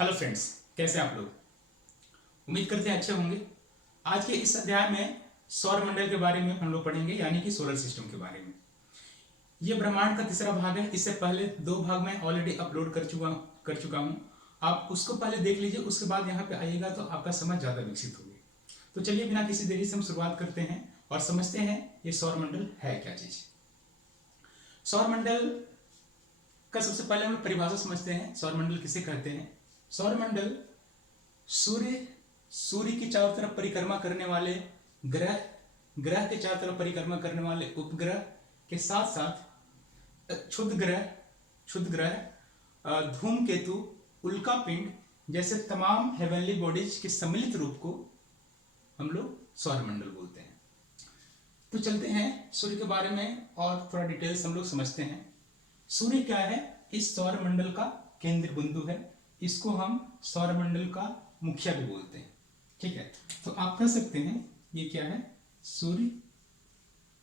Hello friends, कैसे हैं आप लोग। उम्मीद करते हैं अच्छे होंगे। आज के इस अध्याय में सौर मंडल के बारे में हम लोग पढ़ेंगे, यानी कि सोलर सिस्टम के बारे में। यह ब्रह्मांड का तीसरा भाग है। इससे पहले 2 भाग में ऑलरेडी अपलोड कर चुका हूं। आप उसको पहले देख लीजिए, उसके बाद यहाँ पे आइएगा तो आपका समझ ज़्यादा विकसित होगी। तो चलिए बिना किसी देरी से हम शुरुआत करते हैं और समझते हैं ये सौर मंडल है क्या चीज़। सौर मंडल का सबसे पहले हम लोग परिभाषा समझते हैं। सौर मंडल किसे कहते हैं? सौर मंडल सूर्य की चारों तरफ परिक्रमा करने वाले ग्रह, ग्रह के चारों तरफ परिक्रमा करने वाले उपग्रह के साथ साथ क्षुद्र ग्रह, धूमकेतु, उल्कापिंड जैसे तमाम हेवनली बॉडीज के सम्मिलित रूप को हम लोग सौर मंडल बोलते हैं। तो चलते हैं सूर्य के बारे में और थोड़ा डिटेल्स हम लोग समझते हैं। सूर्य क्या है? इस सौर मंडल का केंद्र बिंदु है। इसको हम सौर मंडल का मुखिया भी बोलते हैं। ठीक है, तो आप कह सकते हैं ये क्या है? सूर्य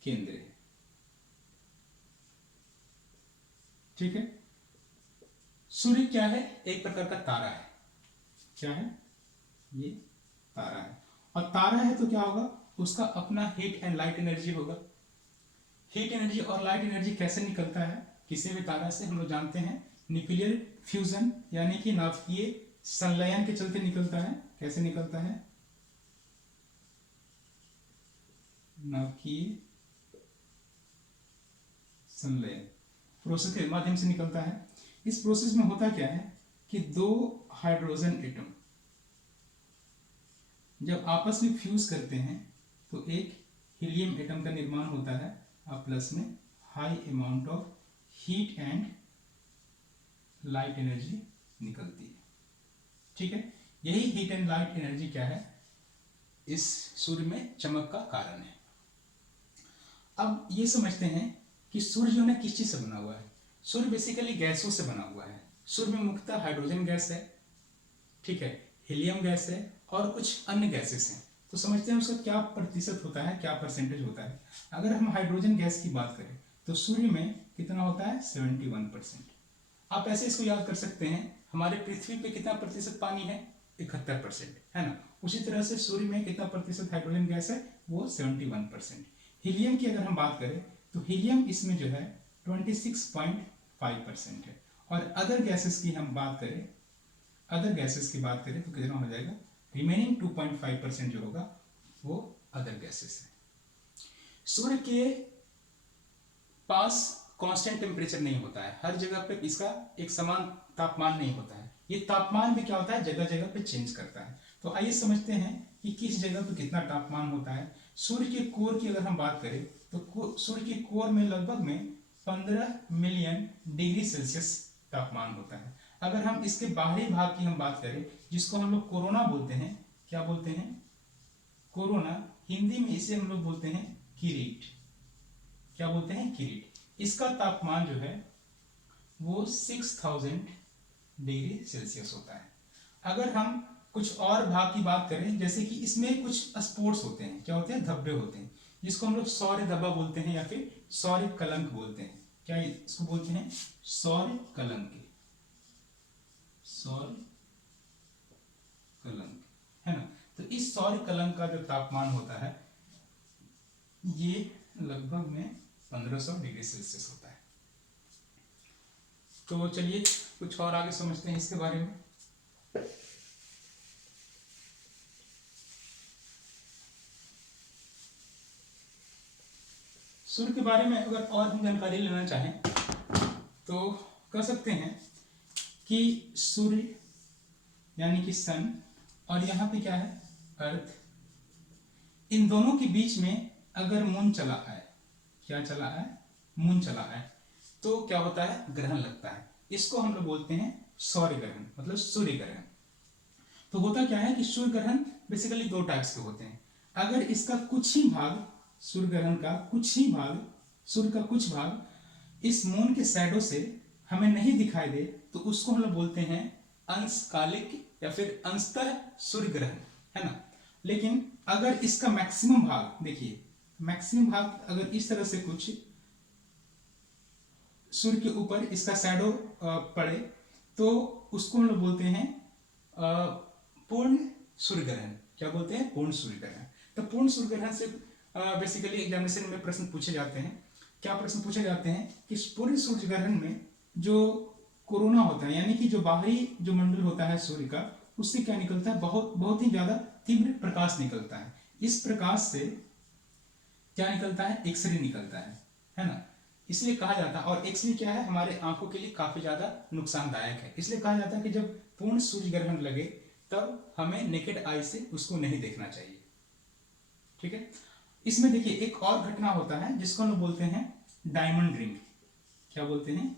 केंद्र है। ठीक है, सूर्य क्या है? एक प्रकार का तारा है। क्या है? ये तारा है। और तारा है तो क्या होगा? उसका अपना हीट एंड लाइट एनर्जी होगा। हीट एनर्जी और लाइट एनर्जी कैसे निकलता है किसी भी तारा से? हम लोग जानते हैं न्यूक्लियर फ्यूजन, यानी कि नाभिकीय संलयन के चलते निकलता है। कैसे निकलता है? नाभिकीय संलयन प्रोसेस के माध्यम से निकलता है। इस प्रोसेस में होता क्या है कि 2 हाइड्रोजन एटम जब आपस में फ्यूज करते हैं तो एक हीलियम एटम का निर्माण होता है और प्लस में high amount of heat and light energy निकलती है। ठीक है, यही हीट एंड लाइट एनर्जी क्या है? इस सूर्य में चमक का कारण है। अब ये समझते हैं कि सूर्य जो है किस चीज से बना हुआ है। सूर्य बेसिकली गैसों से बना हुआ है। सूर्य में मुख्यतः हाइड्रोजन गैस है, ठीक है, हीलियम गैस है और कुछ अन्य गैसेस हैं। तो समझते हैं उसका क्या प्रतिशत होता है, क्या परसेंटेज होता है। अगर हम हाइड्रोजन गैस की बात करें तो सूर्य में कितना होता है? 71%। आप ऐसे इसको याद कर सकते हैं, हमारे पृथ्वी पे कितना प्रतिशत पानी है? 71%, है ना। उसी तरह से सूर्य में कितना प्रतिशत हाइड्रोजन गैस है? वो 71%। हीलियम की अगर हम बात करें तो हीलियम इसमें जो है 26.5% है। और अदर गैसेस की हम बात करें, तो कितना हो जाएगा? रिमेनिंग 2.5% जो होगा वो अदर गैसेस है। सूर्य के पास कांस्टेंट टेम्परेचर नहीं होता है। हर जगह पे इसका एक समान तापमान नहीं होता है। ये तापमान भी क्या होता है? जगह जगह पे चेंज करता है। तो आइए समझते हैं कि किस जगह पे कितना तापमान होता है। सूर्य के कोर की अगर हम बात करें तो सूर्य के कोर में लगभग में 15 मिलियन डिग्री सेल्सियस तापमान होता है। अगर हम इसके बाहरी भाग की हम बात करें, जिसको हम लोग कोरोना बोलते हैं, क्या बोलते हैं? कोरोना। हिंदी में इसे हम लोग बोलते हैं किरीट। क्या बोलते हैं? किरीट। इसका तापमान जो है वो 6000 डिग्री सेल्सियस होता है। अगर हम कुछ और भाग की बात करें, जैसे कि इसमें कुछ स्पोर्ट्स होते हैं, क्या होते हैं? धब्बे होते हैं, जिसको हम लोग सौर्य धब्बा बोलते हैं या फिर सौर्य कलंक बोलते हैं। क्या इसको बोलते हैं? सौर्य कलंक। सौर्य कलंक, है ना। तो इस सौर्य कलंक का जो तापमान होता है ये लगभग में 1500 डिग्री सेल्सियस होता है। तो चलिए कुछ और आगे समझते हैं इसके बारे में। सूर्य के बारे में अगर और हम जानकारी लेना चाहें तो कह सकते हैं कि सूर्य यानी कि सन और यहाँ पे क्या है? अर्थ। इन दोनों के बीच में अगर मून चला है, क्या चला है? मून चला है, तो क्या होता है? ग्रहण लगता है। इसको हम लोग बोलते हैं सौर्य ग्रहण, मतलब सूर्य ग्रहण। तो होता क्या है कि सूर्य ग्रहण बेसिकली 2 टाइप्स के होते हैं। अगर इसका कुछ ही भाग, सूर्य ग्रहण का कुछ ही भाग, सूर्य का कुछ भाग इस मून के शैडो से हमें नहीं दिखाई दे तो उसको हम लोग बोलते हैं अंशकालिक या फिर अंशतः सूर्य ग्रहण, है ना। लेकिन अगर इसका मैक्सिमम भाग, देखिए मैक्सिमम भाग अगर इस तरह से कुछ सूर्य के ऊपर इसका शैडो पड़े तो उसको हम लोग बोलते हैं सूर्य ग्रहण। क्या बोलते हैं? पूर्ण सूर्य ग्रहण। तो पूर्ण सूर्य ग्रहण से बेसिकली एग्जामिनेशन में प्रश्न पूछे जाते हैं। क्या प्रश्न पूछे जाते हैं कि पूर्ण सूर्य ग्रहण में जो कोरोना होता है, यानी कि जो बाहरी जो मंडल होता है सूर्य का, उससे क्या निकलता है? बहुत बहुत ही ज्यादा तीव्र प्रकाश निकलता है। इस प्रकाश से क्या निकलता है? एक्सरे निकलता है ना। इसलिए कहा जाता है, और एक्सरे क्या है? हमारे आंखों के लिए काफी ज्यादा नुकसानदायक है। इसलिए कहा जाता है कि जब पूर्ण सूर्य ग्रहण लगे तब हमें नेकेड आई से उसको नहीं देखना चाहिए। ठीक है। इसमें देखिए एक और घटना होता है जिसको हम बोलते हैं डायमंड रिंग। क्या बोलते हैं?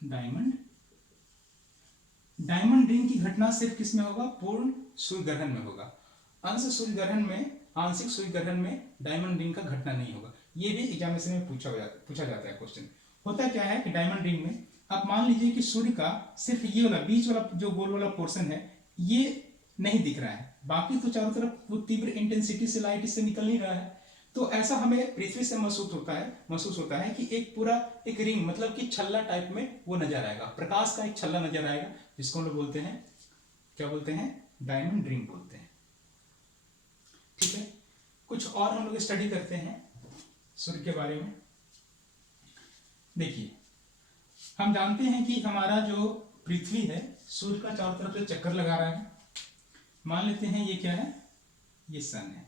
डायमंड रिंग की घटना सिर्फ किस में होगा? पूर्ण सूर्य ग्रहण में होगा। अंश सूर्य ग्रहण में, आंशिक सूर्य ग्रहण में डायमंड रिंग का घटना नहीं होगा। ये भी एग्जामिनेशन में पूछा जाता है क्वेश्चन। होता क्या है कि डायमंड रिंग में आप मान लीजिए कि सूर्य का सिर्फ ये वाला बीच वाला जो गोल वाला पोर्शन है ये नहीं दिख रहा है, बाकी तो चारों तरफ वो तीव्र इंटेंसिटी से लाइट इससे निकल नहीं रहा है। तो ऐसा हमें पृथ्वी से महसूस होता है कि एक पूरा एक रिंग, मतलब कि छल्ला टाइप में वो नजर आएगा, प्रकाश का एक छल्ला नजर आएगा, जिसको हम लोग बोलते हैं, क्या बोलते हैं? डायमंड रिंग बोलते हैं। ठीक है। कुछ और हम लोग स्टडी करते हैं सूर्य के बारे में। देखिए हम जानते हैं कि हमारा जो पृथ्वी है सूर्य का चारों तरफ से चक्कर लगा रहा है। मान लेते हैं ये क्या है? ये सन है,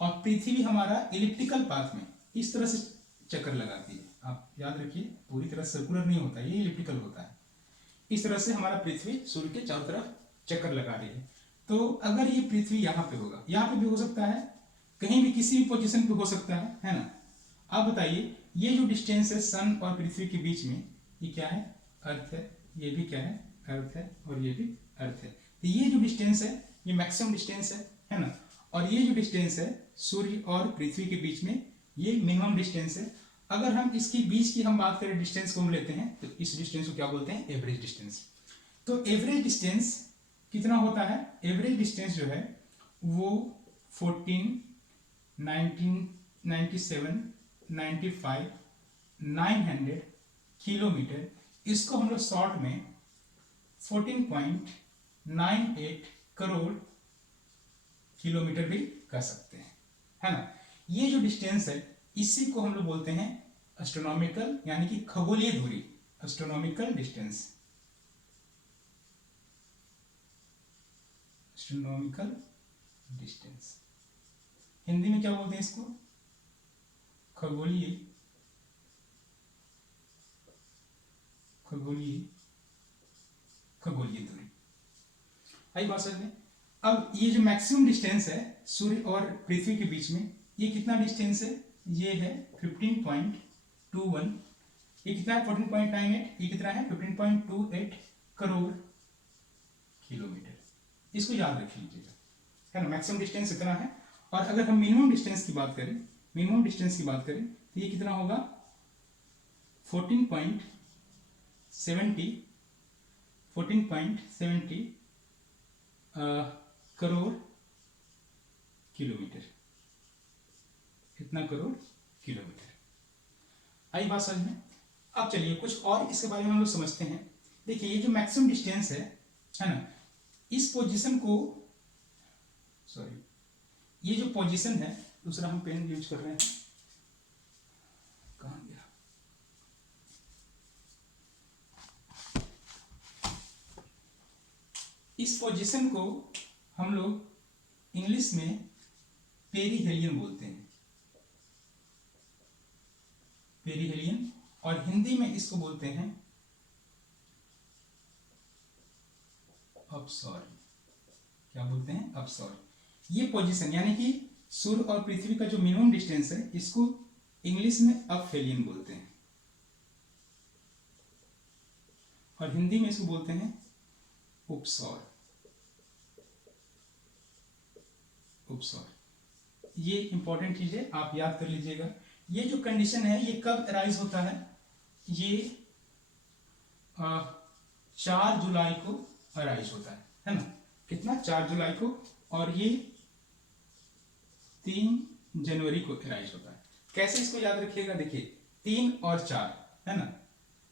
और पृथ्वी हमारा इलिप्टिकल पाथ में इस तरह से चक्कर लगाती है। आप याद रखिए, पूरी तरह सर्कुलर नहीं होता, ये इलिप्टिकल होता है। इस तरह से हमारा पृथ्वी सूर्य के चारों तरफ चक्कर लगा रही है। तो अगर ये पृथ्वी यहाँ पे होगा, यहाँ पे भी हो सकता है, कहीं भी किसी भी पोजीशन पे हो सकता है ना। आप बताइए ये जो डिस्टेंस है सन और पृथ्वी के बीच में, ये क्या है? अर्थ है। ये भी क्या है? अर्थ है। और ये भी अर्थ है। तो ये जो डिस्टेंस है ये मैक्सिमम डिस्टेंस है ना। और ये जो डिस्टेंस है सूर्य और पृथ्वी के बीच में, ये मिनिमम डिस्टेंस है। अगर हम इसके बीच की हम बात करें, डिस्टेंस को हम लेते हैं, तो इस डिस्टेंस को क्या बोलते हैं? Average distance. तो एवरेज डिस्टेंस कितना होता है? एवरेज डिस्टेंस जो है वो 14, 19, 97, 95, 900 किलोमीटर, इसको हम लोग शॉर्ट में 14.98 करोड़ किलोमीटर भी कह सकते हैं, है ना। ये जो डिस्टेंस है इसी को हम लोग बोलते हैं एस्ट्रोनॉमिकल, यानी कि खगोलीय दूरी, astronomical distance. Astronomical distance Hindi में क्या बोलते हैं इसको? खगोलीय दूरी। आई बात समझ में? अब ये जो मैक्सिमम डिस्टेंस है सूर्य और पृथ्वी के बीच में, ये कितना डिस्टेंस है? ये है 15.21। ये कितना है? 14.98। ये कितना है? 15.28 करोड़ किलोमीटर। इसको याद रख लीजिएगा, है ना। मैक्सिमम डिस्टेंस इतना है। और अगर हम मिनिमम डिस्टेंस की बात करें, तो ये कितना होगा? 14.70 करोड़ किलोमीटर। कितना करोड़ किलोमीटर? आई बात समझ में? अब चलिए कुछ और इसके बारे में हम लोग समझते हैं। देखिए ये जो मैक्सिमम डिस्टेंस है ना, इस पोजीशन को, सॉरी, ये जो पोजीशन है, दूसरा हम पेन यूज कर रहे हैं, कहाँ गया? इस पोजीशन को हम लोग इंग्लिश में पेरीहेलियन बोलते हैं, पेरीहेलियन, और हिंदी में इसको बोलते हैं अपसौर। क्या बोलते हैं? अपसौर। ये पोजीशन यानी कि सूर्य और पृथ्वी का जो मिनिमम डिस्टेंस है, इसको इंग्लिश में अपहेलियन बोलते हैं, और हिंदी में इसको बोलते हैं उपसौर। ये इंपॉर्टेंट चीज है, आप याद कर लीजिएगा। ये जो कंडीशन है ये कब अराइज होता है? ये 4 जुलाई को अराइज होता है ना। कितना? 4 जुलाई को। और ये 3 जनवरी को अराइज होता है। कैसे इसको याद रखिएगा? देखिए 3 और 4, है ना।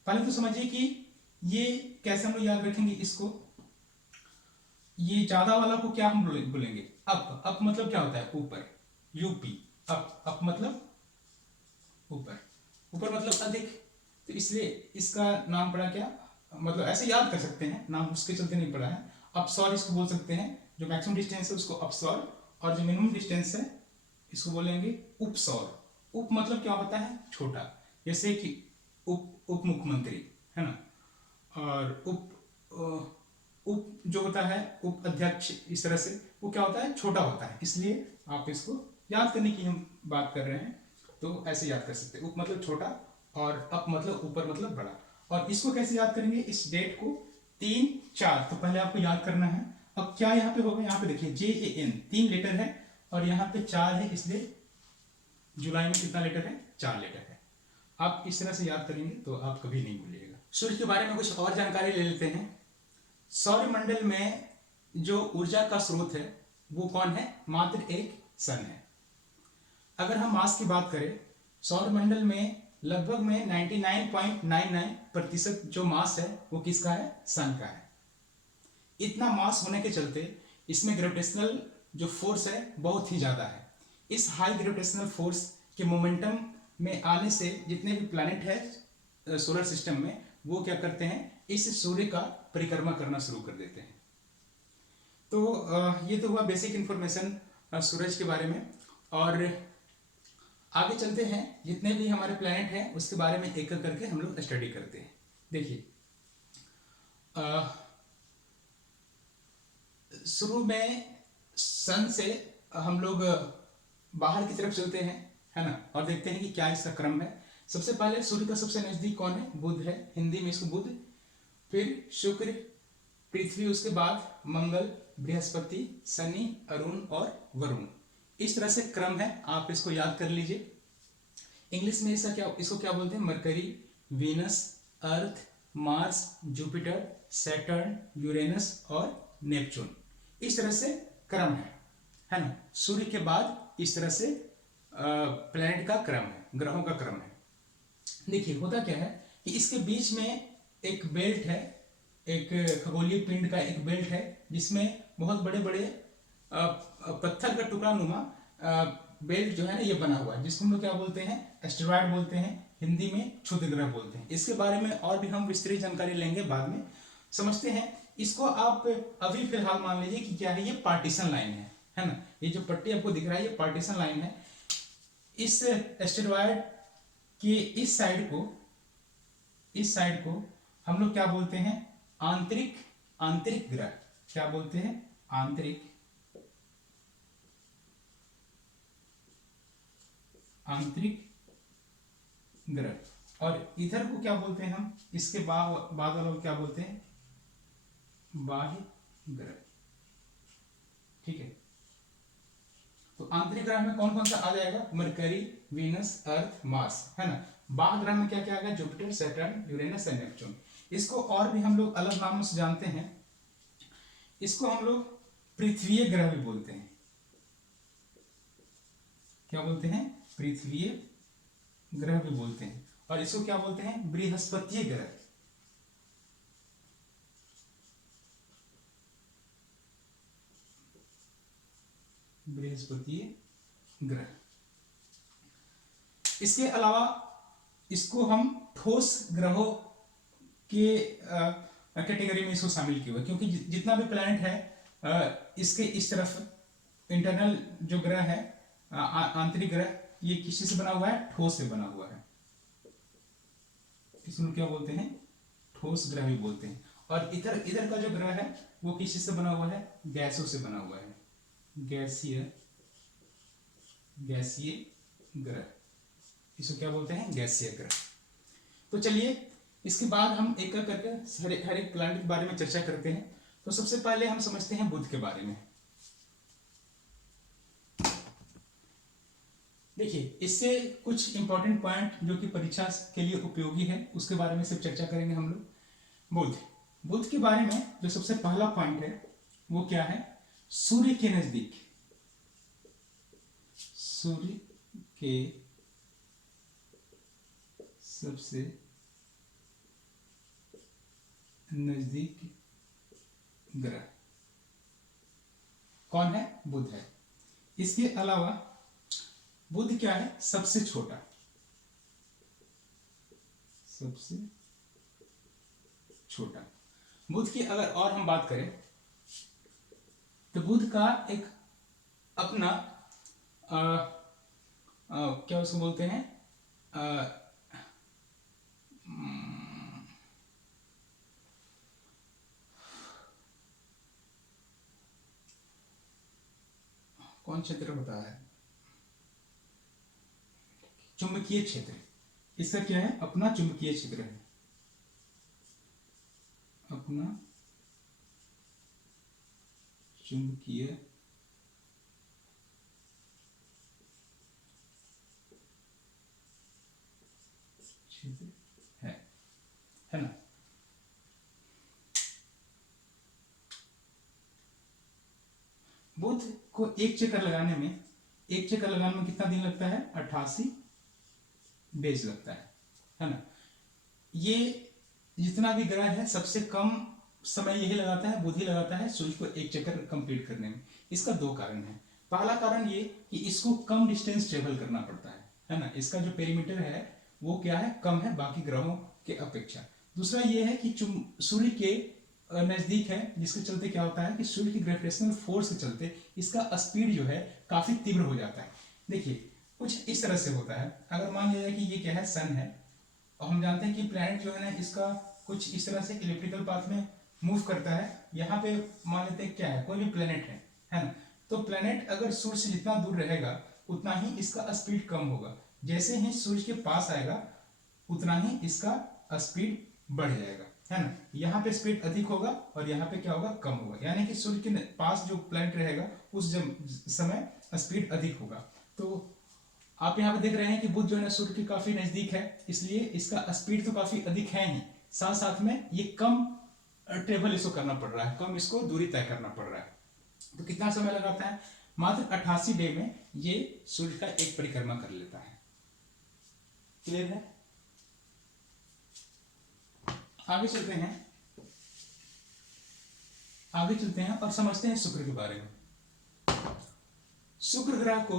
पहले तो समझिए कि ये कैसे हम लोग याद रखेंगे इसको। ये ज्यादा वाला को क्या हम बोलेंगे? अप। अप मतलब क्या होता है? ऊपर। यूपी। अप। अप मतलब ऊपर। ऊपर मतलब अधिक। तो इसलिए इसका नाम पड़ा क्या, मतलब ऐसे याद कर सकते हैं, नाम उसके चलते नहीं पड़ा है। अपसौर इसको बोल सकते हैं, जो मैक्सिमम डिस्टेंस है उसको अपसौर, और जो मिनिमम डिस्टेंस है इसको बोलेंगे उपसौर। उप मतलब क्या होता है? छोटा। जैसे कि उप मुख्यमंत्री है ना, और उप जो होता है उप अध्यक्ष, इस तरह से वो क्या होता है? छोटा होता है। इसलिए आप इसको याद करने की हम बात कर रहे हैं, तो ऐसे याद कर सकते हैं। उप मतलब छोटा, और अप मतलब ऊपर मतलब बड़ा। और इसको कैसे याद करेंगे? इस डेट को 3 4, तो पहले आपको याद करना है। अब क्या यहाँ पे होगा? यहाँ पे देखिए JAN 3 लेटर है, और यहाँ पे 4 है, इसलिए जुलाई में कितना लेटर है? 4 लेटर है। आप इस तरह से याद करेंगे तो आप कभी नहीं भूलिएगा। सूर्य के बारे में कुछ और जानकारी ले लेते हैं। सौरमंडल में जो ऊर्जा का स्रोत है वो कौन है? मात्र एक सन है। अगर हम मास की बात करें, सौरमंडल में लगभग में 99.99% जो मास है वो किसका है? सन का है। इतना मास होने के चलते इसमें ग्रेविटेशनल जो फोर्स है बहुत ही ज्यादा है। इस हाई ग्रेविटेशनल फोर्स के मोमेंटम में आने से जितने भी प्लैनेट है सोलर सिस्टम में, वो क्या करते हैं? इस सूर्य का परिक्रमा करना शुरू कर देते हैं। तो ये तो हुआ बेसिक इंफॉर्मेशन सूरज के बारे में। और आगे चलते हैं, जितने भी हमारे प्लैनेट हैं उसके बारे में एक एक करके हम लोग स्टडी करते हैं। देखिए, शुरू में सन से हम लोग बाहर की तरफ चलते हैं, है ना, और देखते हैं कि क्या इसका क्रम है। सबसे पहले सूर्य का सबसे नजदीक कौन है? बुध है, हिंदी में इसको बुध। फिर शुक्र, पृथ्वी, उसके बाद मंगल, बृहस्पति, शनि, अरुण और वरुण। इस तरह से क्रम है, आप इसको याद कर लीजिए। इंग्लिश में इसको क्या बोलते हैं? मरकरी, वीनस, अर्थ, मार्स, जुपिटर, सैटर्न, यूरेनस और नेपच्यून। इस तरह से क्रम है ना। सूर्य के बाद इस तरह से प्लैनेट का क्रम है, ग्रहों का क्रम है। देखिए, होता क्या है कि इसके बीच में एक बेल्ट है, एक खगोलीय पिंड का एक बेल्ट है, जिसमें बहुत बड़े बड़े पत्थर का टुकड़ा नुमा बेल्ट जो है ना ये बना हुआ है, जिसको हम लोग क्या बोलते हैं? एस्टेरॉयड बोलते हैं, हिंदी में क्षुद्र ग्रह बोलते हैं। इसके बारे में और भी हम विस्तृत जानकारी लेंगे बाद में। समझते हैं इसको। आप अभी फिलहाल मान लीजिए कि क्या है? ये पार्टीशन लाइन है ना। ये जो पट्टी आपको दिख रहा है ये पार्टीशन लाइन है। इस एस्टेरॉयड के इस साइड को हम लोग क्या बोलते हैं? आंतरिक ग्रह। क्या बोलते हैं? आंतरिक ग्रह। और इधर को क्या बोलते हैं हम? इसके बाद वालों को क्या बोलते हैं? बाह्य ग्रह। ठीक है। तो आंतरिक ग्रह में कौन कौन सा आ जाएगा? मरकरी, वीनस, अर्थ, मार्स, है ना। बाह्य ग्रह में क्या क्या आएगा? Jupiter, Saturn, Uranus and Neptune. इसको और भी हम लोग अलग नामों से जानते हैं। इसको हम लोग पृथ्वीय ग्रह भी बोलते हैं। क्या बोलते हैं? पृथ्वीय ग्रह भी बोलते हैं। और इसको क्या बोलते हैं? बृहस्पतीय ग्रह। बृहस्पतीय ग्रह। इसके अलावा इसको हम ठोस ग्रहों के कैटेगरी में इसको शामिल किया हुआ, क्योंकि जितना भी प्लैनेट है इसके इस तरफ इंटरनल जो ग्रह है, आंतरिक ग्रह, ये किसी से बना हुआ है? ठोस से बना हुआ है। इसको क्या बोलते हैं? ठोस ग्रह भी बोलते हैं। और इधर इधर का जो ग्रह है वो किसी से बना हुआ है? गैसों से बना हुआ है। गैसीय ग्रह। इसको क्या बोलते हैं? गैसीय ग्रह। तो चलिए, इसके बाद हम एक एक करके हर एक प्लैनेट के बारे में चर्चा करते हैं। तो सबसे पहले हम समझते हैं बुध के बारे में। देखिए, इससे कुछ इंपॉर्टेंट पॉइंट जो कि परीक्षा के लिए उपयोगी है उसके बारे में सिर्फ चर्चा करेंगे हम लोग। बुध के बारे में जो सबसे पहला पॉइंट है वो क्या है? सूर्य के नजदीक। सूर्य के सबसे नजदीक ग्रह। कौन है? बुध है। इसके अलावा बुध क्या है? सबसे छोटा, सबसे छोटा। बुध की अगर और हम बात करें तो बुध का एक अपना क्या उसको बोलते हैं, कौन क्षेत्र होता है? चुंबकीय क्षेत्र। इसका क्या है? अपना चुंबकीय क्षेत्र है, अपना चुंबकीय क्षेत्र है ना। बुध को एक चक्कर लगाने में, एक चक्कर लगाने में कितना दिन लगता है? 88 डेज लगता है ना। ये जितना भी ग्रह है सबसे कम समय यही लगाता है, बुध ही लगाता है सूर्य को एक चक्कर कंप्लीट करने में। इसका दो कारण है। पहला कारण ये कि इसको कम डिस्टेंस ट्रेवल करना पड़ता है ना। इसका जो पेरीमीटर है वो क्या है? कम है बाकी ग्रहों के अपेक्षा। दूसरा ये है कि सूर्य के नजदीक है, जिसके चलते क्या होता है कि सूर्य की ग्रेविटेशनल फोर्स के चलते इसका स्पीड जो है काफी तीव्र हो जाता है। देखिए कुछ इस तरह से होता है। अगर मान लिया जाए कि ये क्या है? सन है, और हम जानते हैं कि प्लैनेट जो है ना इसका कुछ इस तरह से इलेक्ट्रिकल पाथ में मूव करता है। यहाँ पे मान लेते हैं क्या है? कोई भी प्लैनेट है ना। तो प्लैनेट अगर सूर्य से जितना दूर रहेगा उतना ही इसका स्पीड कम होगा। जैसे ही सूर्य के पास आएगा उतना ही इसका स्पीड बढ़ जाएगा, है ना। यहाँ पे स्पीड अधिक होगा और यहाँ पे क्या होगा? कम होगा। यानी कि सूर्य के पास जो प्लैनेट रहेगा उस समय स्पीड अधिक होगा। तो आप यहाँ पे देख रहे हैं कि बुध जो है ना सूर्य के काफी नजदीक है, इसलिए इसका स्पीड तो काफी अधिक है ही, साथ साथ में ये कम ट्रेवल इसको करना पड़ रहा है, कम इसको दूरी तय करना पड़ रहा है। तो कितना समय लगाता है? मात्र 88 डे में ये सूर्य का एक परिक्रमा कर लेता है। क्लियर है? आगे चलते हैं, आगे चलते हैं और समझते हैं शुक्र के बारे में। शुक्र ग्रह को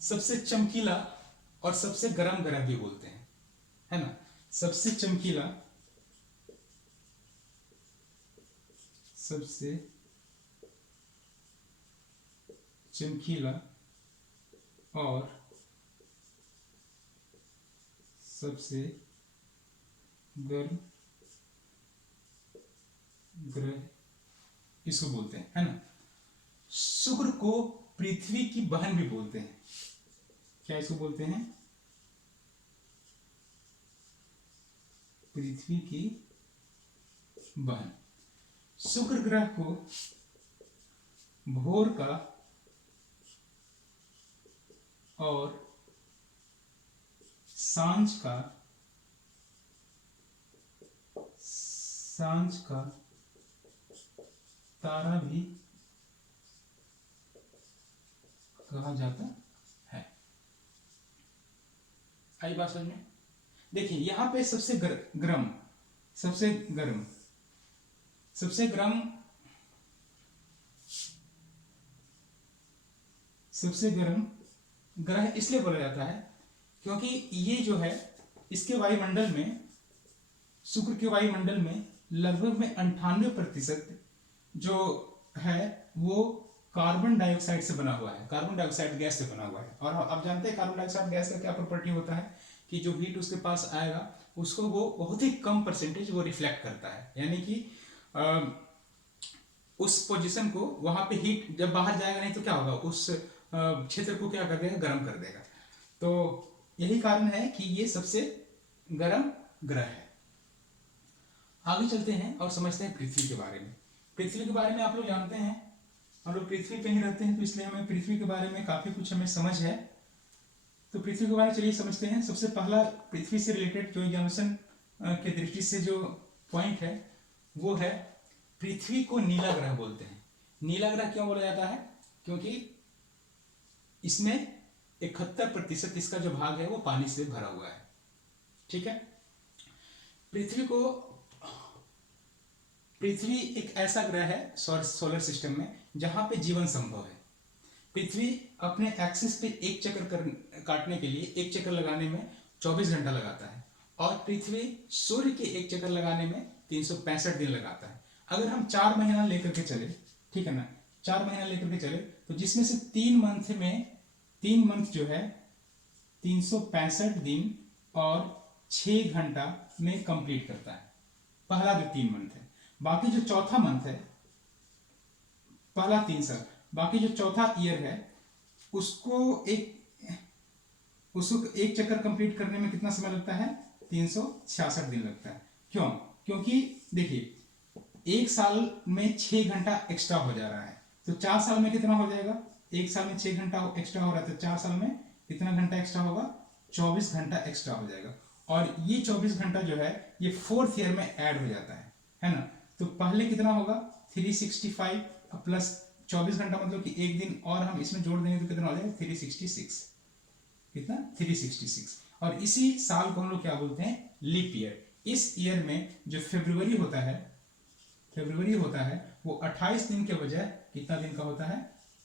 सबसे चमकीला और सबसे गर्म ग्रह भी बोलते हैं, है ना। सबसे चमकीला, सबसे चमकीला और सबसे गर्म ग्रह इसको बोलते हैं, है ना। शुक्र को पृथ्वी की बहन भी बोलते हैं। क्या इसको बोलते हैं? पृथ्वी की बहन। शुक्र ग्रह को भोर का और सांझ का तारा भी कहा जाता है। आई बात समझ में? देखिए यहां पे सबसे गर्म, सबसे गर्म, सबसे गर्म, सबसे गर्म ग्रह इसलिए बोला जाता है क्योंकि ये जो है इसके वायुमंडल में, शुक्र के वायुमंडल में लगभग में 98% जो है वो कार्बन डाइऑक्साइड से बना हुआ है, कार्बन डाइऑक्साइड गैस से बना हुआ है। और आप जानते हैं कार्बन डाइऑक्साइड गैस का क्या प्रॉपर्टी होता है कि जो हीट उसके पास आएगा उसको वो बहुत ही कम परसेंटेज वो रिफ्लेक्ट करता है, यानी कि उस पोजीशन को वहां पे हीट जब बाहर जाएगा नहीं तो क्या होगा, उस क्षेत्र को क्या कर देगा? गर्म कर देगा। तो यही कारण है कि ये सबसे गर्म ग्रह है। आगे चलते हैं और समझते हैं पृथ्वी के बारे में। पृथ्वी के बारे में आप लोग जानते हैं, हम लोग पृथ्वी पे ही रहते हैं तो इसलिए हमें पृथ्वी के बारे में काफी कुछ हमें समझ है। तो पृथ्वी के बारे में चलिए समझते हैं। सबसे पहला पृथ्वी से रिलेटेड जो एग्जामिनेशन के दृष्टि से जो पॉइंट है वो है पृथ्वी को नीला ग्रह बोलते हैं। नीला ग्रह क्यों बोला जाता है? क्योंकि इसमें 71% इसका जो भाग है वो पानी से भरा हुआ है। ठीक है। पृथ्वी को पृथ्वी एक ऐसा ग्रह है सोलर सिस्टम में जहां पे जीवन संभव है। पृथ्वी अपने एक्सिस पे एक चक्कर काटने के लिए, एक चक्कर लगाने में 24 घंटा लगाता है, और पृथ्वी सूर्य के एक चक्कर लगाने में 365 दिन लगाता है। अगर हम 4 महीना लेकर के चले, ठीक है ना, 4 महीना लेकर के चले, तो जिसमें से 3 मंथ जो है 365 दिन और 6 घंटा में कंप्लीट करता है, पहला जो 3 मंथ है। बाकी जो चौथा मंथ है, पहला 3 साल, बाकी जो चौथा ईयर है उसको एक चक्कर कंप्लीट करने में कितना समय लगता है? 366 दिन लगता है। क्यों? क्योंकि देखिए 1 साल में 6 घंटा एक्स्ट्रा हो जा रहा है, तो 4 साल में कितना हो जाएगा? 1 साल में 6 घंटा एक्स्ट्रा हो रहा है, तो 4 साल में कितना घंटा एक्स्ट्रा होगा? 24 घंटा एक्स्ट्रा हो जाएगा। और ये 24 घंटा जो है ये 4th ईयर में ऐड हो जाता है ना। तो पहले कितना होगा? 365 प्लस 24 घंटा, मतलब कि एक दिन और हम इसमें जोड़ देंगे तो कितना हो जाएगा? 366। कितना? 366। और इसी साल को हम लोग क्या बोलते हैं? Leap year. इस ईयर में जो फरवरी होता है वो 28 दिन के बजाय कितना दिन का होता है?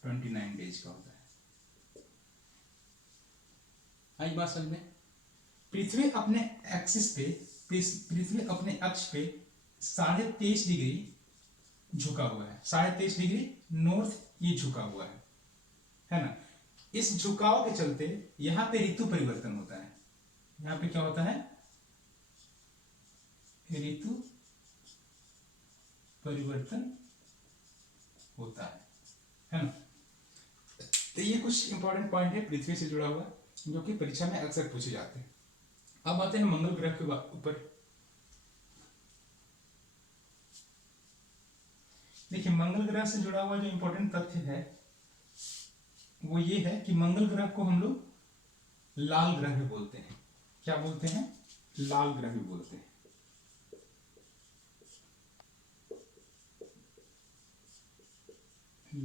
29 डेज का होता है। आई बात समझ में? पृथ्वी अपने एक्सिस पे, पृथ्वी अपने अक्ष पे 23.5 डिग्री झुका हुआ है, 23.5 डिग्री नॉर्थ ये झुका हुआ है ना। इस झुकाव के चलते यहां पे ऋतु परिवर्तन होता है। यहां पे क्या होता है? ऋतु परिवर्तन होता है ना। तो ये कुछ इंपॉर्टेंट पॉइंट है पृथ्वी से जुड़ा हुआ, जो कि परीक्षा में अक्सर पूछे जाते हैं। अब आते हैं मंगल ग्रह के ऊपर। देखिए मंगल ग्रह से जुड़ा हुआ जो इंपॉर्टेंट तथ्य है वो ये है कि मंगल ग्रह को हम लोग लाल ग्रह भी बोलते हैं। क्या बोलते हैं? लाल ग्रह भी बोलते हैं।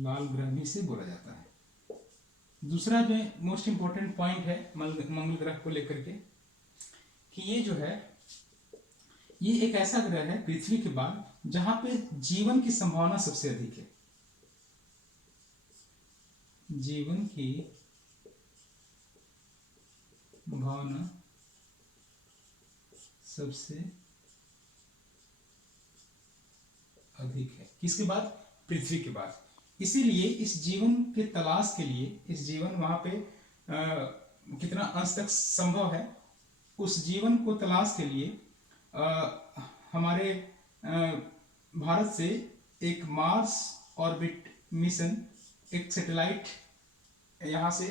लाल ग्रह भी से बोला जाता है। दूसरा जो मोस्ट इंपॉर्टेंट पॉइंट है मंगल ग्रह को लेकर के, कि ये जो है ये एक ऐसा ग्रह है पृथ्वी के बाद जहां पे जीवन की संभावना सबसे अधिक है। जीवन की भावना सबसे अधिक है। किसके बाद? पृथ्वी के बाद। इसीलिए इस जीवन के तलाश के लिए, इस जीवन वहां पे कितना अंश तक संभव है, उस जीवन को तलाश के लिए हमारे भारत से एक मार्स ऑर्बिट मिशन, एक सैटेलाइट यहाँ से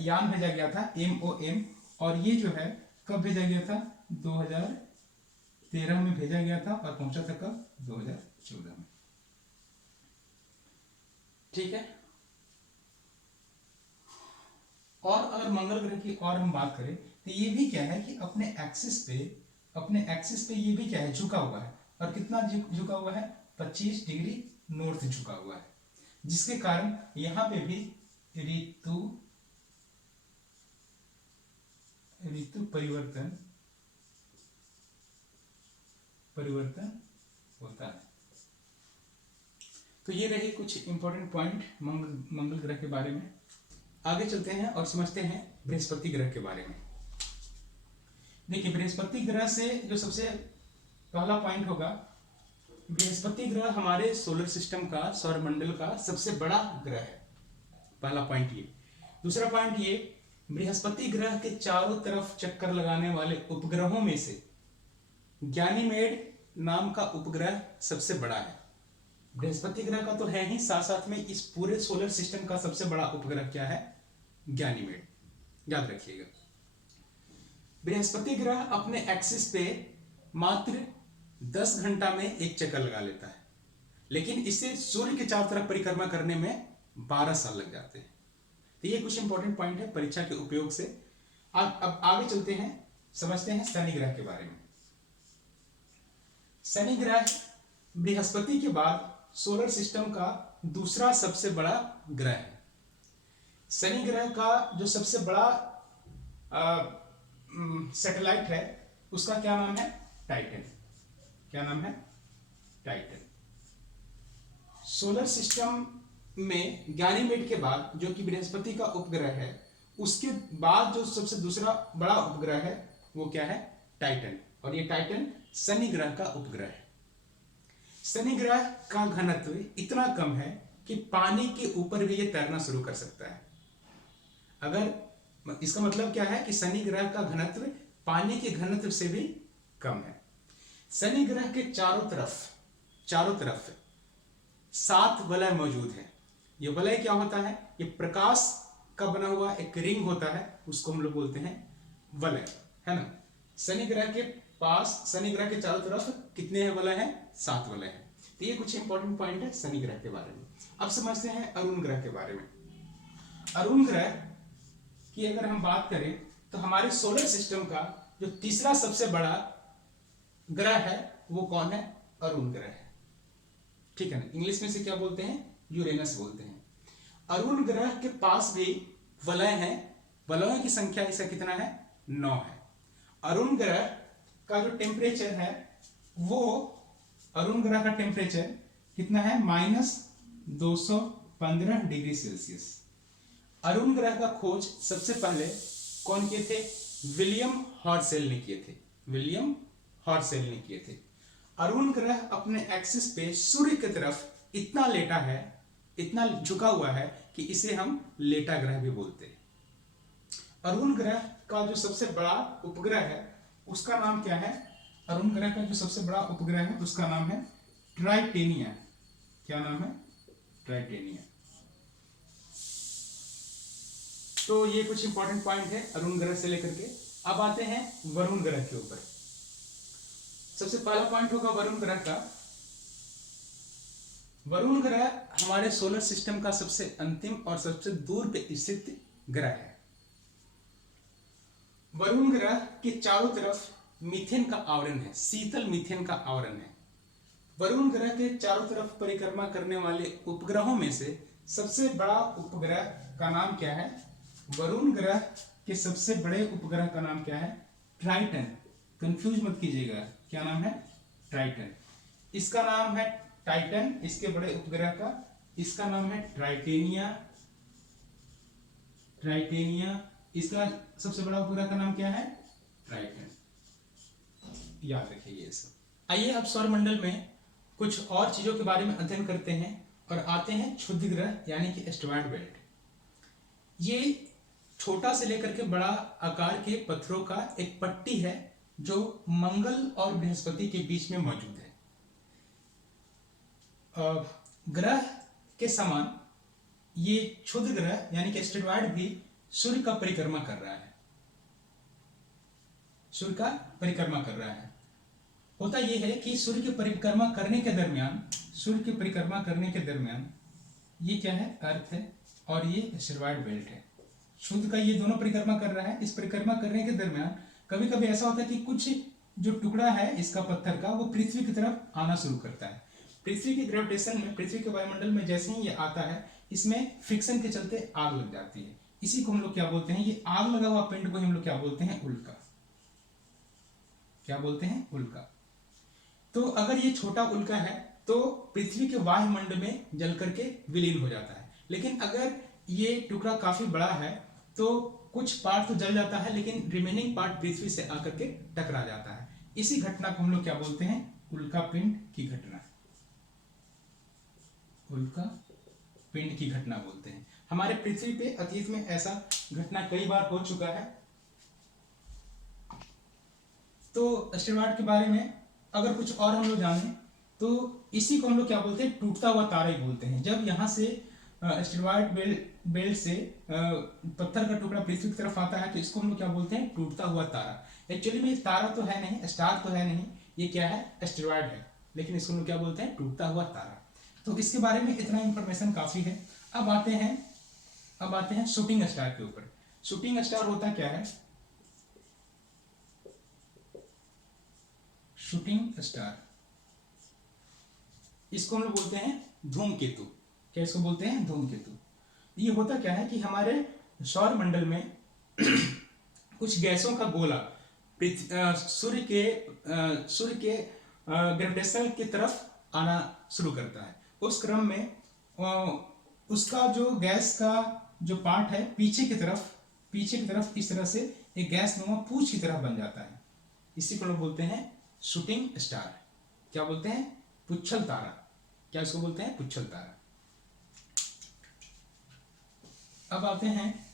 यान भेजा गया था, MOM। और ये जो है कब भेजा गया था? 2013 में भेजा गया था, और पहुंचा था कब? 2014 में। ठीक है। और अगर मंगल ग्रह की और हम बात करें तो ये भी क्या है कि अपने एक्सिस पे ये भी क्या है? झुका हुआ है। और कितना झुका हुआ है? 25 डिग्री नॉर्थ झुका हुआ है, जिसके कारण यहां पे भी ऋतु परिवर्तन होता है। तो ये रहे कुछ इंपॉर्टेंट पॉइंट मंगल ग्रह के बारे में। आगे चलते हैं और समझते हैं बृहस्पति ग्रह के बारे में। देखिए बृहस्पति ग्रह से जो सबसे पहला पॉइंट होगा, बृहस्पति ग्रह हमारे सोलर सिस्टम का, सौरमंडल का सबसे बड़ा ग्रह है। पहला पॉइंट ये। दूसरा पॉइंट ये, बृहस्पति ग्रह के चारों तरफ चक्कर लगाने वाले उपग्रहों में से गैनीमेड नाम का उपग्रह सबसे बड़ा है। बृहस्पति ग्रह का तो है ही, साथ साथ में इस पूरे सोलर सिस्टम का सबसे बड़ा उपग्रह क्या है? गैनीमेड। याद रखिएगा। बृहस्पति ग्रह अपने एक्सिस पे मात्र 10 घंटा में एक चक्कर लगा लेता है, लेकिन इसे सूर्य के चारों तरफ परिक्रमा करने में 12 साल लग जाते हैं। तो ये कुछ इंपॉर्टेंट पॉइंट है परीक्षा के उपयोग से। अब आगे चलते हैं, समझते हैं शनि ग्रह के बारे में। शनि ग्रह बृहस्पति के बाद सोलर सिस्टम का दूसरा सबसे बड़ा ग्रह है। शनि ग्रह का जो सबसे बड़ा सैटेलाइट है उसका क्या नाम है? टाइटन। क्या नाम है? टाइटन। सोलर सिस्टम में गैनीमेड के बाद जो कि बृहस्पति का उपग्रह है, उसके बाद जो सबसे दूसरा बड़ा उपग्रह है वो क्या है? टाइटन। और ये टाइटन शनि ग्रह का उपग्रह है। शनि ग्रह का घनत्व इतना कम है कि पानी के ऊपर भी ये तैरना शुरू कर सकता है। अगर इसका मतलब क्या है कि शनि ग्रह का घनत्व पानी के घनत्व से भी कम है। शनि ग्रह के चारों तरफ 7 वलय मौजूद है। ये वलय क्या होता है? ये प्रकाश का बना हुआ एक रिंग होता है, उसको हम लोग बोलते हैं वलय, है ना। शनि ग्रह के चारों तरफ कितने हैं वलय हैं? 7 वलय हैं। तो ये कुछ इंपॉर्टेंट पॉइंट है शनि ग्रह के बारे में। अब समझते हैं अरुण ग्रह के बारे में। अरुण ग्रह की अगर हम बात करें तो हमारे सोलर सिस्टम का जो तीसरा सबसे बड़ा ग्रह है वो कौन है? अरुण ग्रह है, ठीक है ना। इंग्लिश में से क्या बोलते हैं? यूरेनस बोलते हैं। अरुण ग्रह के पास भी वलय हैं। वलयों की संख्या इसका कितना है? 9 है। अरुण ग्रह का जो टेम्परेचर है वो, अरुण ग्रह का टेम्परेचर कितना है? -215 डिग्री सेल्सियस। अरुण ग्रह का खोज सबसे पहले कौन किए थे? विलियम हॉर्सेल ने किए थे। विलियम हॉर्सेल ने किए थे। अरुण ग्रह अपने एक्सिस पे सूर्य की तरफ इतना लेटा है, इतना झुका हुआ है कि इसे हम लेटा ग्रह भी बोलते हैं। अरुण ग्रह का जो सबसे बड़ा उपग्रह है उसका नाम क्या है? अरुण ग्रह का जो सबसे बड़ा उपग्रह है उसका नाम है ट्राइटेनिया। क्या नाम है? ट्राइटेनिया। तो ये कुछ इंपॉर्टेंट पॉइंट है अरुण ग्रह से लेकर के। अब आते हैं वरुण ग्रह के ऊपर। सबसे पहला पॉइंट होगा वरुण ग्रह का। वरुण ग्रह हमारे सोलर सिस्टम का सबसे अंतिम और सबसे दूर पे स्थित ग्रह है। वरुण ग्रह के चारों तरफ मीथेन का आवरण है, शीतल मीथेन का आवरण है। वरुण ग्रह के चारों तरफ परिक्रमा करने वाले उपग्रहों में से सबसे बड़ा उपग्रह का नाम क्या है? वरुण ग्रह के सबसे बड़े उपग्रह का नाम क्या है? ट्राइटन। कंफ्यूज मत कीजिएगा, क्या नाम है? ट्राइटन। इसका नाम है टाइटन, इसके बड़े उपग्रह का। इसका नाम है ट्राइटेनिया। ट्राइटेनिया। इसका सबसे बड़ा उपग्रह का नाम क्या है? ट्राइटन। याद रखिए ये सब। आइए अब सौरमंडल में कुछ और चीजों के बारे में अध्ययन करते हैं और आते हैं क्षुद्र ग्रह यानी कि एस्टेरॉयड बेल्ट। ये छोटा से लेकर के बड़ा आकार के पत्थरों का एक पट्टी है जो मंगल और बृहस्पति के बीच में मौजूद है। ग्रह के समान ये क्षुद्र ग्रह यानी कि एस्टेरॉयड भी सूर्य का परिक्रमा कर रहा है। सूर्य का परिक्रमा कर रहा है। होता यह है कि सूर्य की परिक्रमा करने के दरमियान ये क्या है? अर्थ है और ये एस्टेरॉयड बेल्ट है। सूर्य का ये दोनों परिक्रमा कर रहा है। इस परिक्रमा करने के दरमियान कभी कभी ऐसा होता है कि कुछ जो टुकड़ा है इसका पत्थर का वो पृथ्वी की तरफ आना शुरू करता है। पृथ्वी के ग्रेविटेशन में, पृथ्वी के वायुमंडल में जैसे ही ये आता है इसमें फ्रिक्शन के चलते आग लग जाती है। इसी को हम लोग क्या बोलते हैं? ये आग लगा हुआ पिंड को हम लोग क्या बोलते हैं? उल्का। क्या बोलते हैं? उल्का। तो अगर ये छोटा उल्का है तो पृथ्वी के वायुमंडल में जल करके विलीन हो जाता है। लेकिन अगर ये टुकड़ा काफी बड़ा है तो कुछ पार्ट तो जल जाता है लेकिन रिमेनिंग पार्ट पृथ्वी से आकर के टकरा जाता है। इसी घटना को हम लोग क्या बोलते हैं? उल्का पिंड की घटना। उल्का पिंड की घटना बोलते हैं। हमारे पृथ्वी पे अतीत में ऐसा घटना कई बार हो चुका है। तो एस्टेरॉयड के बारे में अगर कुछ और हम लोग जाने तो इसी को हम लोग क्या बोलते हैं? टूटता हुआ तारा ही बोलते हैं। जब यहाँ से एस्टेरॉयड बेल्ट से पत्थर का टुकड़ा पृथ्वी की तरफ आता है तो इसको हम लोग क्या बोलते हैं? टूटता हुआ तारा। एक्चुअली में तारा तो है नहीं, स्टार तो है नहीं, ये क्या है? एस्टेरॉयड है, लेकिन इसको हम लोग क्या बोलते हैं? टूटता हुआ तारा। तो इसके बारे में इतना इंफॉर्मेशन काफी है। अब आते हैं शूटिंग स्टार के ऊपर। शूटिंग स्टार होता क्या है? शूटिंग स्टार, इसको हम लोग बोलते हैं धूमकेतु। क्या इसको बोलते हैं? धूमकेतु। ये होता क्या है कि हमारे सौर मंडल में कुछ गैसों का गोला सूर्य के ग्रेविटेशन की तरफ आना शुरू करता है। उस क्रम में उसका जो गैस का जो पार्ट है पीछे की तरफ इस तरह से एक गैस नुमा पूंछ की तरह बन जाता है। इसी को लोग बोलते हैं शूटिंग स्टार। क्या बोलते हैं? पुच्छल तारा। क्या इसको बोलते हैं? पुच्छल तारा। अब आते हैं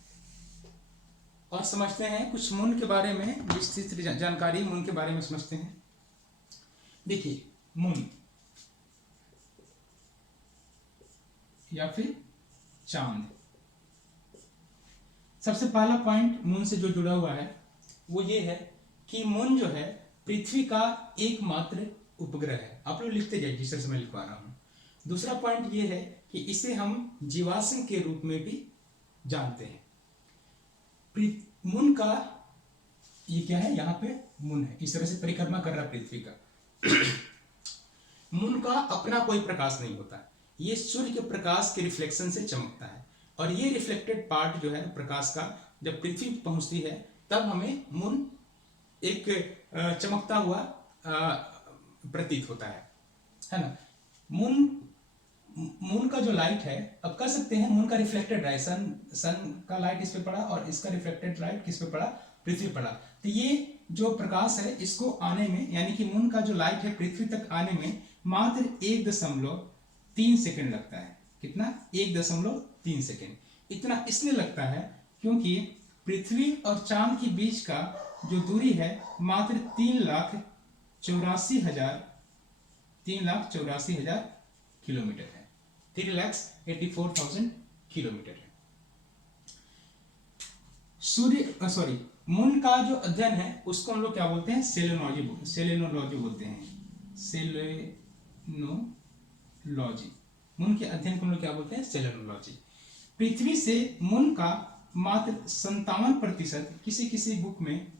और समझते हैं कुछ मून के बारे में, विस्तृत जानकारी मून के बारे में समझते हैं। देखिए, मून या फिर चांद, सबसे पहला पॉइंट मून से जो जुड़ा हुआ है वो ये है कि मून जो है पृथ्वी का एकमात्र उपग्रह है। आप लोग लिखते जाइए जिस तरह से मैं लिखवा रहा हूं। दूसरा पॉइंट ये है कि इसे हम जीवाश्म के रूप में भी जानते हैं। मून का ये क्या है, यहाँ पे मून है, इस तरह से परिक्रमा कर रहा है पृथ्वी का। मून का अपना कोई प्रकाश नहीं होता, ये सूर्य के प्रकाश के रिफ्लेक्शन से चमकता है, और ये रिफ्लेक्टेड पार्ट जो है प्रकाश का जब पृथ्वी पहुंचती है तब हमें मून एक चमकता हुआ प्रतीत होता है ना। मून का जो लाइट है, अब कह सकते हैं मून का रिफ्लेक्टेड लाइट, सन का लाइट इस पे पड़ा और इसका रिफ्लेक्टेड लाइट किस पे पड़ा? पृथ्वी पड़ा। तो ये जो प्रकाश है इसको आने में, यानी कि मून का जो लाइट है पृथ्वी तक आने में मात्र 1.3 सेकेंड लगता है। कितना? 1.3 सेकेंड। इतना इसलिए लगता है क्योंकि पृथ्वी और चांद के बीच का जो दूरी है मात्र 3,84,000 किलोमीटर है। 3,84,000 किलोमीटर है। मून का जो अध्ययन है उसको हम लोग क्या बोलते हैं? सेलेनोलॉजी बोलते हैं। सेलेनोलॉजी, मून के अध्ययन को हम लोग क्या बोलते हैं? सेलेनोलॉजी। पृथ्वी से मून का मात्र 57%, किसी किसी बुक में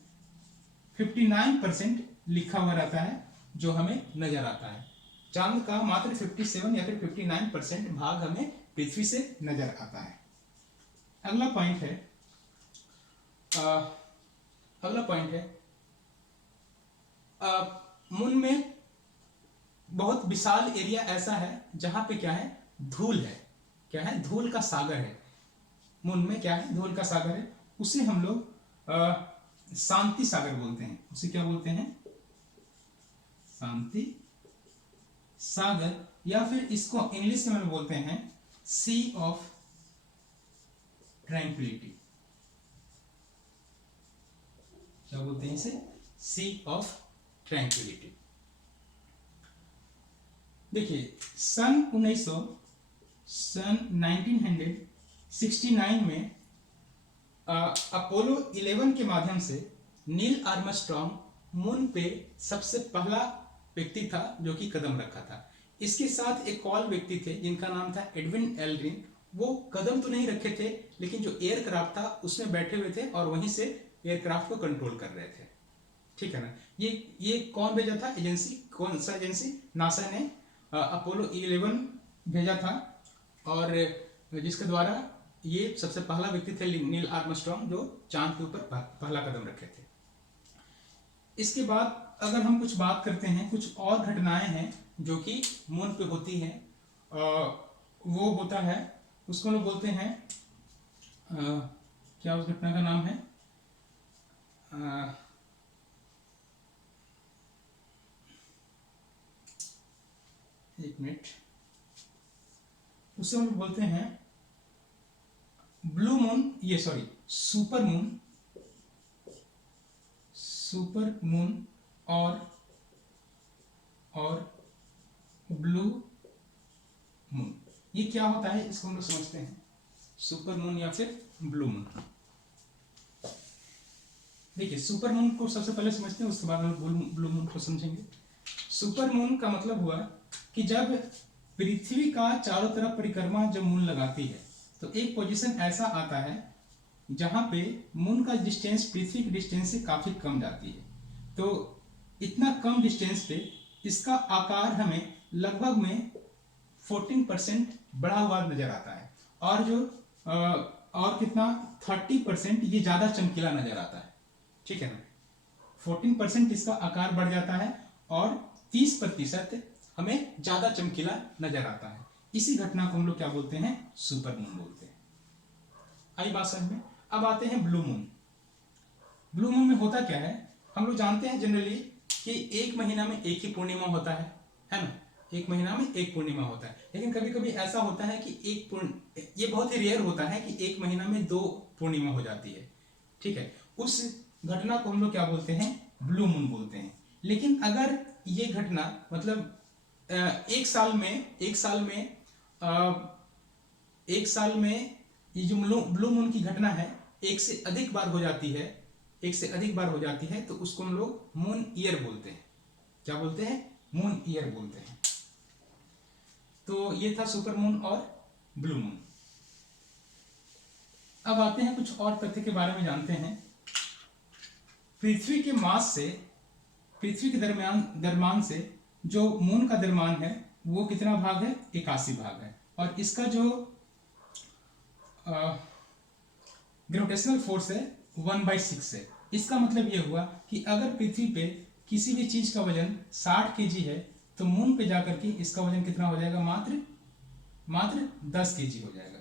59% लिखा हुआ रहता है जो हमें नजर आता है। चांद का मात्र 57 या फिर 59% भाग हमें पृथ्वी से नजर आता है। अगला पॉइंट है मून में बहुत विशाल एरिया ऐसा है जहां पे क्या है? धूल है। क्या है? धूल का सागर है। मून में क्या है? धूल का सागर है। उसे हम लोग शांति सागर बोलते हैं। उसे क्या बोलते हैं? शांति सागर, या फिर इसको इंग्लिश में बोलते हैं सी ऑफ ट्रैंक्विलिटी। क्या बोलते हैं इसे? सी ऑफ ट्रैंक्विलिटी। देखिए, सन 1969 में अपोलो 11 के माध्यम से नील आर्मस्ट्रॉन्ग मून पे सबसे पहला व्यक्ति था जो कि कदम रखा था। इसके साथ एक और व्यक्ति थे जिनका नाम था एडविन एल्ड्रिन। वो कदम तो नहीं रखे थे, लेकिन जो एयरक्राफ्ट था उसमें बैठे हुए थे और वहीं से एयरक्राफ्ट को कंट्रोल कर रहे थे। ठीक है ना। ये कौन भेजा था? एजेंसी, कौन सा एजेंसी? नासा ने अपोलो 11 भेजा था, और जिसके द्वारा ये सबसे पहला व्यक्ति थे नील आर्मस्ट्रॉन्ग जो चांद के ऊपर पहला कदम रखे थे। इसके बाद अगर हम कुछ बात करते हैं, कुछ और घटनाएं हैं जो कि मून पे होती हैं, वो होता है, उसको लोग बोलते हैं क्या उस घटना का नाम है? एक मिनट, उसे हम बोलते हैं ब्लू मून, ये सॉरी सुपर मून और ब्लू मून। ये क्या होता है इसको हम लोग समझते हैं। सुपर मून या फिर ब्लू मून। देखिए, सुपर मून को सबसे पहले समझते हैं, उसके बाद हम ब्लू मून को समझेंगे। सुपर मून का मतलब हुआ कि जब पृथ्वी का चारों तरफ परिक्रमा जब मून लगाती है तो एक पोजीशन ऐसा आता है जहां पे मून का डिस्टेंस पृथ्वी की डिस्टेंस से काफी कम जाती है। तो इतना कम डिस्टेंस पे इसका आकार हमें लगभग में 14% बढ़ा हुआ नजर आता है, और जो और कितना 30% ये ज्यादा चमकीला नजर आता है। ठीक है ना। 14% इसका आकार बढ़ जाता है और 30% हमें ज्यादा चमकीला नजर आता है। इसी घटना को हम लोग क्या बोलते हैं, सुपर मून बोलते हैं। आई बात समझ में। अब आते हैं ब्लू मून। ब्लू मून में होता क्या है, हम लोग जानते हैं जनरली कि एक महीना में एक ही पूर्णिमा होता है ना, एक महीना में एक पूर्णिमा होता है। लेकिन कभी कभी ऐसा होता है कि ये बहुत ही रेयर होता है कि एक महीना में 2 पूर्णिमा हो जाती है, ठीक है। उस घटना को हम लोग क्या बोलते हैं, ब्लू मून बोलते हैं। लेकिन अगर ये घटना मतलब एक साल में ये जो ब्लू मून की घटना है एक से अधिक बार हो जाती है तो उसको हम लोग मून ईयर बोलते हैं। क्या बोलते हैं, मून ईयर बोलते हैं। तो ये था सुपर मून और ब्लू मून। अब आते हैं कुछ और तथ्य के बारे में जानते हैं। पृथ्वी के द्रव्यमान से जो मून का द्रव्यमान है वो कितना भाग है, 81 भाग है। और इसका जो ग्रेविटेशनल फोर्स है 1/6 है। इसका मतलब ये हुआ कि अगर पृथ्वी पे किसी भी चीज का वजन 60 केजी है तो मून पे जाकर के इसका वजन कितना हो जाएगा, मात्र 10 केजी हो जाएगा।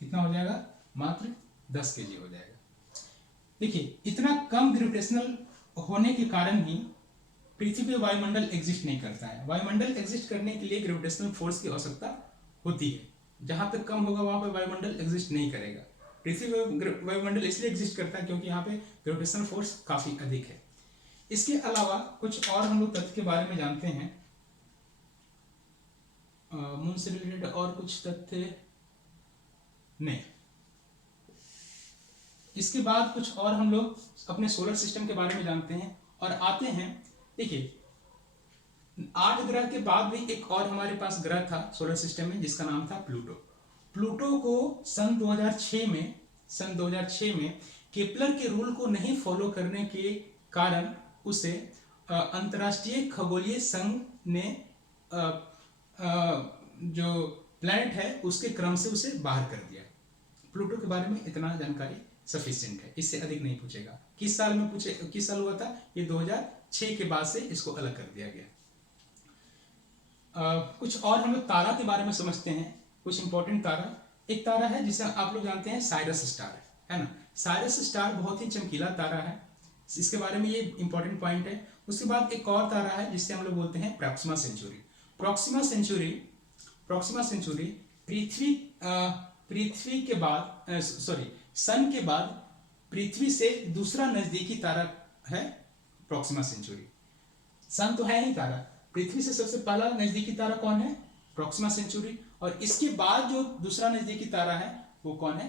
कितना हो जाएगा, मात्र 10 केजी हो जाएगा। देखिए इतना कम ग्रेविटेशनल होने के कारण ही पृथ्वी पे वायुमंडल एग्जिस्ट नहीं करता है। वायुमंडल एग्जिस्ट करने के लिए ग्रेविटेशनल फोर्स की आवश्यकता होती है। जहां तक कम होगा वहां पर वायुमंडल एग्जिस्ट नहीं करेगा। पृथ्वी पर वायुमंडल इसलिए एग्जिस्ट करता है क्योंकि यहाँ पे ग्रेविटेशनल फोर्स काफी अधिक है। इसके अलावा कुछ और हम लोग तथ्य के बारे में जानते हैं। मून से रिलेटेड और कुछ तथ्य नहीं। इसके बाद कुछ और हम लोग अपने सोलर सिस्टम के बारे में जानते हैं और आते हैं। देखिए 8 ग्रह के बाद भी एक और हमारे पास ग्रह था सोलर सिस्टम में जिसका नाम था प्लूटो। प्लूटो को सन 2006 में केपलर के रूल को नहीं फॉलो करने के कारण उसे अंतर्राष्ट्रीय खगोलीय संघ ने जो प्लैनेट है उसके क्रम से उसे बाहर कर दिया। प्लूटो के बारे में इतना जानकारी सफिशिएंट है, इससे अधिक नहीं पूछेगा। किस साल हुआ था ये, 2006 के बाद से इसको अलग कर दिया गया। कुछ और हम लोग तारा के बारे में समझते हैं, कुछ इंपॉर्टेंट तारा। एक तारा है जिसे आप लोग जानते हैं साइरस स्टार, है ना। साइरस स्टार बहुत ही चमकीला तारा है, इसके बारे में ये इंपॉर्टेंट पॉइंट है। उसके बाद एक और तारा है जिससे हम लोग बोलते हैं प्रॉक्सिमा सेंचुरी। प्रॉक्सिमा सेंचुरी पृथ्वी के बाद सन के बाद पृथ्वी से दूसरा नजदीकी तारा है प्रॉक्सिमा सेंचुरी। सन तो है ही तारा, पृथ्वी से सबसे पहला नजदीकी तारा कौन है, प्रॉक्सिमा सेंचुरी। और इसके बाद जो दूसरा नजदीकी तारा है वो कौन है,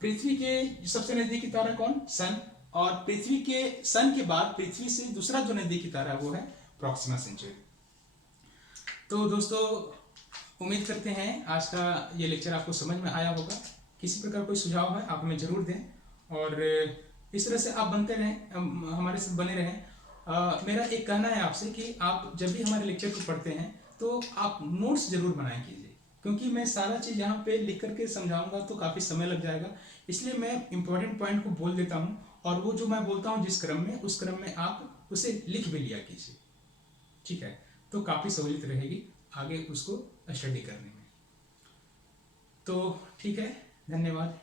पृथ्वी के सबसे नजदीकी तारा कौन, सन। और पृथ्वी के सन के बाद पृथ्वी से दूसरा जो नजदीकी तारा है वो है प्रॉक्सिमा सेंचुरी। तो दोस्तों उम्मीद करते हैं आज का ये लेक्चर आपको समझ में आया होगा। किसी प्रकार कोई सुझाव है आप हमें जरूर दें और इस तरह से आप बनते रहें, हमारे साथ बने रहें। मेरा एक कहना है आपसे कि आप जब भी हमारे लेक्चर को पढ़ते हैं तो आप नोट्स जरूर बनाए कीजिए, क्योंकि मैं सारा चीज़ यहाँ पे लिख करके समझाऊंगा तो काफ़ी समय लग जाएगा। इसलिए मैं इंपॉर्टेंट पॉइंट को बोल देता हूँ और वो जो मैं बोलता हूँ जिस क्रम में, उस क्रम में आप उसे लिख भी लिया कीजिए, ठीक है। तो काफ़ी सहूलियत रहेगी आगे उसको स्टडी करने में। तो ठीक है, धन्यवाद।